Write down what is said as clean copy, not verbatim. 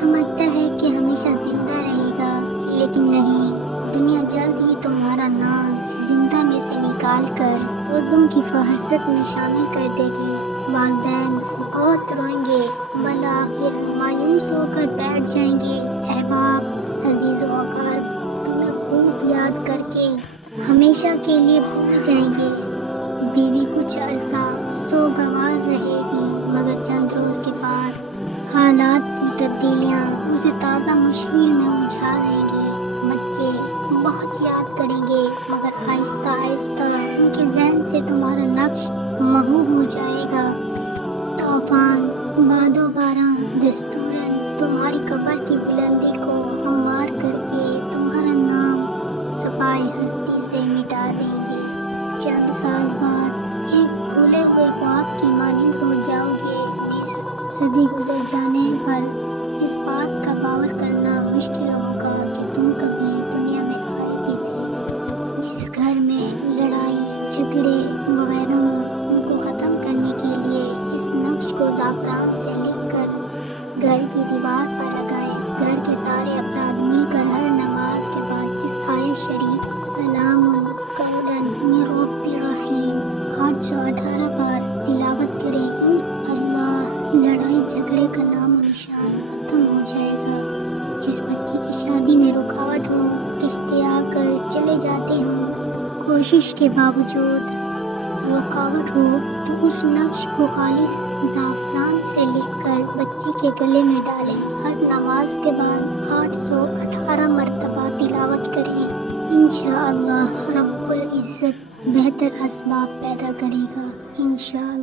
سمجھتا ہے کہ ہمیشہ زندہ رہے گا، لیکن نہیں، دنیا جلد ہی تمہارا نام زندہ میں سے نکال کر مردوں کی فہرست میں شامل کر دے گی۔ والدین بہت روئیں گے، بالآخر مایوس ہو کر بیٹھ جائیں گے۔ احباب، عزیز و اقارب تمہیں خوب یاد کر کے ہمیشہ کے لیے بھول جائیں گے۔ بیوی کچھ عرصہ سوگوار رہے گی، مگر چند روز کے بعد حالات کی تبدیلیاں اسے تازہ مشکل میں الجھا دیں گے۔ بچے بہت یاد کریں گے، مگر آہستہ آہستہ ان کے ذہن سے تمہارا نقش محو ہو جائے گا۔ طوفان، باد و باران دستوراً تمہاری قبر کی بلندی کو ہموار کر کے تمہارا نام صفائے ہستی سے مٹا دیں گے۔ چند سال بعد ایک بھولے ہوئے خواب کی مانند ہو جاؤ گے۔ 20 صدی گزر جانے پر اس بات کا باور کرنا مشکل ہوگا کہ تم کبھی دنیا میں آئے بھی تھے۔ جس گھر میں لڑائی جھگڑے وغیرہ ہوں، ان کو ختم کرنے کے لیے اس نقش کو زعفران سے لکھ کر گھر کی دیوار پر لگائیں۔ گھر کے سارے افراد مل کر ہر نماز کے بعد اس آیت شریف سلام قولا من رب رحیم 818 بار تلاوت کریں۔ اللہ، لڑائی جھگڑے کا نام و نشان ختم ہو جائے گا۔ جس بچے کی شادی میں رکاوٹ ہو، رشتے آ کر چلے جاتے ہوں، کوشش کے باوجود رکاوٹ ہو، تو اس نقش کو خالص زعفران سے لکھ کر بچی کے گلے میں ڈالیں۔ ہر نماز کے بعد 818 مرتبہ تلاوت کریں۔ انشاءاللہ رب العزت بہتر اسباب پیدا کرے گا۔ انشاءاللہ۔